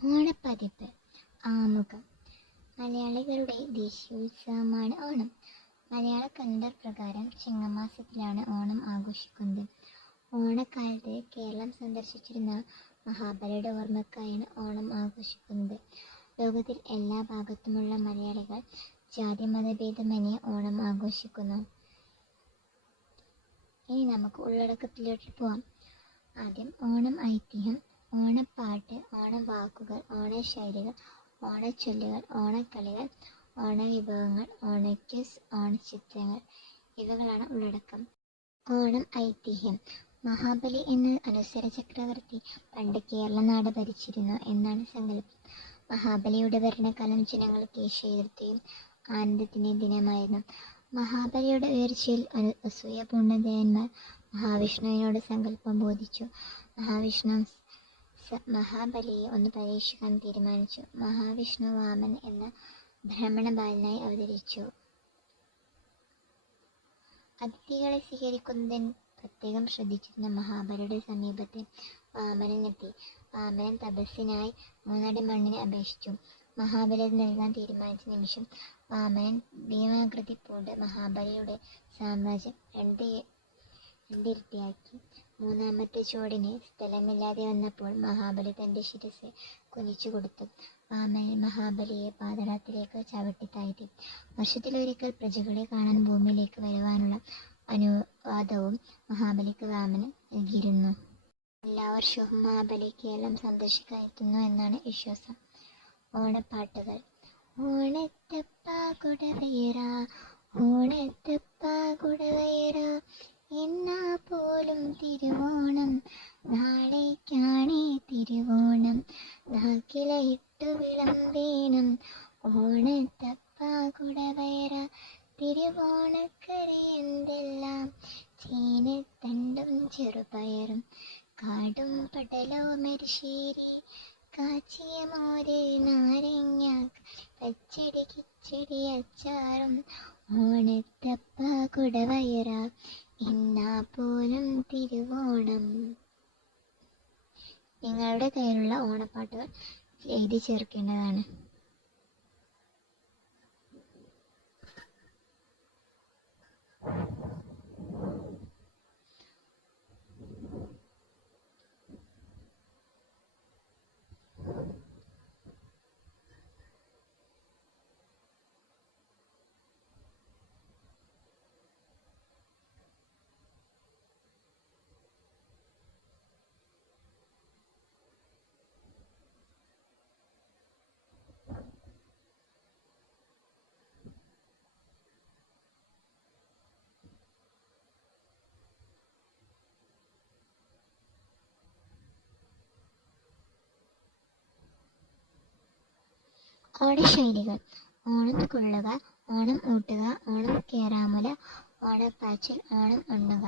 ഓണപ്പതിപ്പ് ആമുഖം. മലയാളികളുടെ ദേശീയോത്സവമാണ് ഓണം. മലയാള കലണ്ടർ പ്രകാരം ചിങ്ങമാസത്തിലാണ് ഓണം ആഘോഷിക്കുന്നത്. ഓണക്കാലത്ത് കേരളം സന്ദർശിച്ചിരുന്ന മഹാബലിയുടെ ഓർമ്മക്കായാണ് ഓണം ആഘോഷിക്കുന്നത്. ലോകത്തിൽ എല്ലാ ഭാഗത്തുമുള്ള മലയാളികൾ ജാതി മതഭേദമന്യേ ഓണം ആഘോഷിക്കുന്നു. ഇനി നമുക്ക് ഉള്ളടക്കത്തിലോട്ട് പോവാം. ആദ്യം ഓണം ഐതിഹ്യം ഓണപ്പാട്ട് ഓണവാക്കുകൾ ഓണശൈലികൾ ഓണച്ചൊല്ലുകൾ ഓണക്കളികൾ ഓണവിഭവങ്ങൾ ഓണക്യൂസ് ഓണചിത്രങ്ങൾ ഇവകളാണ് ഉള്ളടക്കം. ഓണം ഐതിഹ്യം. മഹാബലി എന്ന അനുസര ചക്രവർത്തി പണ്ട് കേരള നാട് ഭരിച്ചിരുന്നു എന്നാണ് സങ്കല്പം. മഹാബലിയുടെ ഭരണകാലം ജനങ്ങൾക്ക് ഈശ്വരത്തെയും ആനന്ദത്തിന്റെ ദിനമായിരുന്നു. മഹാബലിയുടെ ഉയർച്ചയിൽ അസൂയ മഹാവിഷ്ണുവിനോട് സങ്കല്പം ബോധിച്ചു. മഹാവിഷ്ണു മഹാബലിയെ ഒന്ന് പരീക്ഷിക്കാൻ തീരുമാനിച്ചു. മഹാവിഷ്ണു വാമൻ എന്ന ബ്രാഹ്മണ ബാലനായി അവതരിച്ചു. അതിഥികളെ സ്വീകരിക്കുന്നതിന് പ്രത്യേകം ശ്രദ്ധിച്ചിരുന്ന മഹാബലിയുടെ സമീപത്ത് വാമനൻ എത്തി. വാമനൻ തപസ്സിനായി മൂന്നടി മണ്ണിനെ അപേക്ഷിച്ചു. മഹാബലി നൽകാൻ തീരുമാനിച്ച നിമിഷം വാമനൻ ഭീമാകൃതി പൂണ്ട് മഹാബലിയുടെ സാമ്രാജ്യം രണ്ട് രണ്ടിരട്ടിയാക്കി മൂന്നാമത്തെ ചുവടിന് സ്ഥലമില്ലാതെ വന്നപ്പോൾ മഹാബലി തന്റെ ശിരസ് കുനിച്ചു കൊടുത്തു. വാമനൻ മഹാബലിയെ പാതാളത്തിലേക്ക് ചവിട്ടി താഴ്ത്തി. വർഷത്തിലൊരിക്കൽ പ്രജകളെ കാണാൻ ഭൂമിയിലേക്ക് വരുവാനുള്ള അനുവാദവും മഹാബലിക്ക് വാമനൻ നൽകിയിരുന്നു. എല്ലാ വർഷവും മഹാബലി കേരളം സന്ദർശിക്കാൻ എത്തുന്നു എന്നാണ് വിശ്വാസം. ഓണപ്പാട്ടുകൾ. ഓണത്തപ്പ കുടവേറ ഓണത്തപ്പ നാക്കിലയിട്ടു വിളമ്പേണം ഓണത്തപ്പ കുടവേറ തിരുവോണക്കറി എന്തെല്ലാം ചീനത്തണ്ടും ചെറുപയറും കാടും പടലോ മരിശ്ശേരി കാച്ചിയ മോര് നാരങ്ങ പച്ചടി കിച്ചടി അച്ചാറും ഓണത്തപ്പ കുടവയറ. എന്നാ പോലും തിരുവോണം. നിങ്ങളുടെ കയ്യിലുള്ള ഓണപ്പാട്ടുകൾ എഴുതി ചേർക്കേണ്ടതാണ് ഓണശൈലികൾ ഓണം കൊള്ളുക ഓണം ഊട്ടുക ഓണം കേറാമുല ഓണപ്പാച്ചിൽ ഓണം ഉണ്ണുക.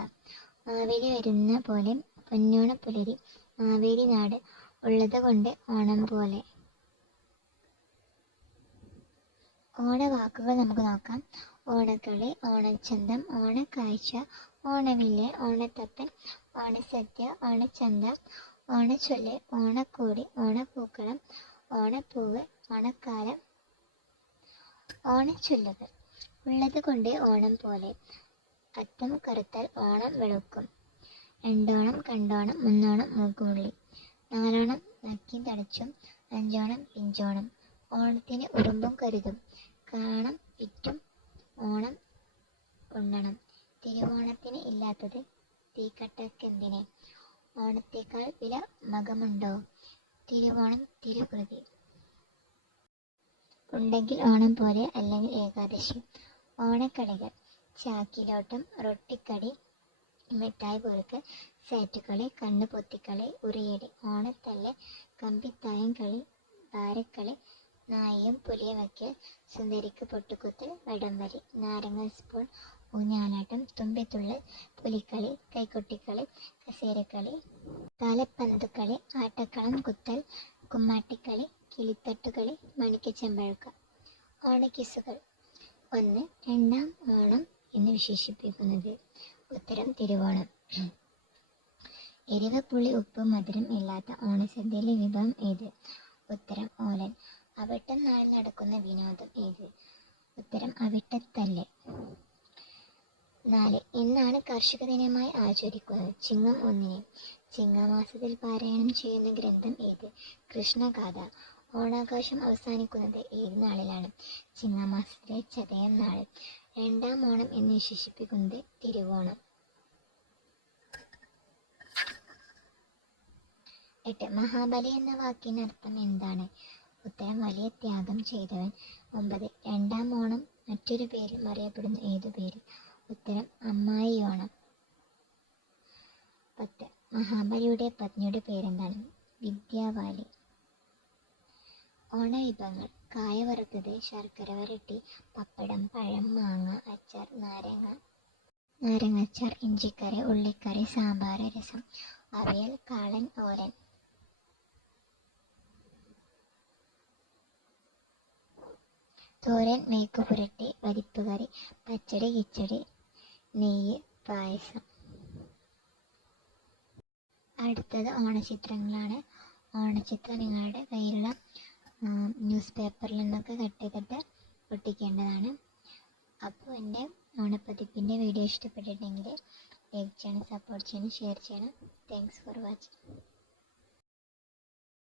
മാവേലി വരുന്ന പോലെ പൊന്നോണ പുലരി മാവേലി നാട് ഉള്ളത് കൊണ്ട് ഓണം പോലെ. ഓണവാക്കുകൾ നമുക്ക് നോക്കാം. ഓണക്കളി ഓണച്ചന്തം ഓണക്കാഴ്ച ഓണവില്ല് ഓണത്തപ്പൻ ഓണസദ്യ ഓണച്ചന്ത ഓണച്ചൊല്ല് ഓണക്കോടി ഓണപ്പൂക്കളം ഓണപ്പൂവ് ഓണക്കാലം ഓണച്ചൊല്ലുകൾ ഉള്ളത് കൊണ്ട് ഓണം പോലെ അത്തം കറുത്താൽ ഓണം വെളുക്കും. രണ്ടോണം കണ്ടോണം മൂന്നോണം മൂക്കുമുള്ളി നാലോണം നക്കി തടച്ചും അഞ്ചോണം പിഞ്ചോണം. ഓണത്തിന് ഉറുമ്പും കരുതും. കാണം വിറ്റും ഓണം ഉണ്ണണം. തിരുവോണത്തിന് ഇല്ലാത്തത് തീക്കട്ടക്കെന്തിനെ? ഓണത്തേക്കാൾ വില മകമുണ്ടോ? തിരുവോണം തിരുകൃതി. ഉണ്ടെങ്കിൽ ഓണം പോലെ അല്ലെങ്കിൽ ഏകാദശി. ഓണക്കളികൾ ചാക്കിലോട്ടം റൊട്ടിക്കടി മിഠായി പൊറുക്ക് സേറ്റുകളി കണ്ണു പൊത്തിക്കളി ഉറിയടി ഓണത്തല്ല് കമ്പിത്തായം കളി ഭാരക്കളി നായയും പുലിയും വയ്ക്കൽ സുന്ദരിക്ക് പൊട്ടുകുത്തൽ വടംവലി നാരങ്ങ സ്പൂൺ ഊഞ്ഞാലാട്ടം തുമ്പിത്തുള്ളൽ പുലിക്കളി കൈകൊട്ടിക്കളി കസേരക്കളി കാലപ്പന്തുകളി ആട്ടക്കളം കുത്തൽ കുമ്മാട്ടിക്കളി കിളിത്തട്ടുകളി മണിക്ക് ചെമ്പഴുക്ക ഓണക്കിസുകൾ. ഒന്ന് രണ്ടാം ഓണം എന്ന് വിശേഷിപ്പിക്കുന്നത്. ഉത്തരം തിരുവോണം. എരിവ് പുളി ഉപ്പ് മധുരം ഇല്ലാത്ത ഓണസദ്യയിലെ വിഭവം ഏത്? ഉത്തരം ഓലൻ. അവിട്ടം നാളിൽ നടക്കുന്ന വിനോദം ഏത്? ഉത്തരം അവിട്ടത്തല്ല്. നാല്. എന്നാണ് കർഷക ദിനമായി ആചരിക്കുന്നത് ചിങ്ങം ഒന്നിന്. ചിങ്ങമാസത്തിൽ പാരായണം ചെയ്യുന്ന ഗ്രന്ഥം ഏത്? കൃഷ്ണഗാഥ. ഓണാഘോഷം അവസാനിക്കുന്നത് ഏത് നാളിലാണ്? ചിങ്ങമാസത്തിലെ ചതയം നാൾ. രണ്ടാം ഓണം എന്ന് വിശേഷിപ്പിക്കുന്നത് തിരുവോണം. എട്ട്. മഹാബലി എന്ന വാക്കിന് അർത്ഥം എന്താണ്? ഉത്തരം വലിയ ത്യാഗം ചെയ്തവൻ. ഒമ്പത്. രണ്ടാം ഓണം മറ്റൊരു പേരിൽ അറിയപ്പെടുന്ന ഏതു പേര് ഉത്തരം അമ്മായി ഓണം. പത്ത്. മഹാബലിയുടെ പത്നിയുടെ പേരെന്താണ്? വിദ്യാവാലി. ഓണവിഭവങ്ങൾ. കായ വറുത്തത് ശർക്കര വരട്ടി പപ്പടം പഴം മാങ്ങ അച്ചാർ നാരങ്ങ നാരങ്ങാച്ചാർ ഇഞ്ചിക്കറി ഉള്ളിക്കറി സാമ്പാർ രസം. അവിയൽ കാളൻ ഓലൻ. തോരൻ മേക്ക് പുരട്ടി പരിപ്പ് കറി പച്ചടി കിച്ചടി നെയ്യ് പായസം. അടുത്തത് ഓണചിത്രങ്ങളാണ്. ഓണചിത്രം നിങ്ങളുടെ കയ്യിലുള്ള ന്യൂസ് പേപ്പറിൽ നിന്നൊക്കെ കട്ട് ചെയ്തിട്ട് ഒട്ടിക്കേണ്ടതാണ് അപ്പോൾ എന്റെ ഓണപ്പതിപ്പിന്റെ വീഡിയോ ഇഷ്ടപ്പെട്ടിട്ടുണ്ടെങ്കിൽ ലൈക്ക് ചെയ്യണം സപ്പോർട്ട് ചെയ്യണം ഷെയർ ചെയ്യണം. Thanks for watching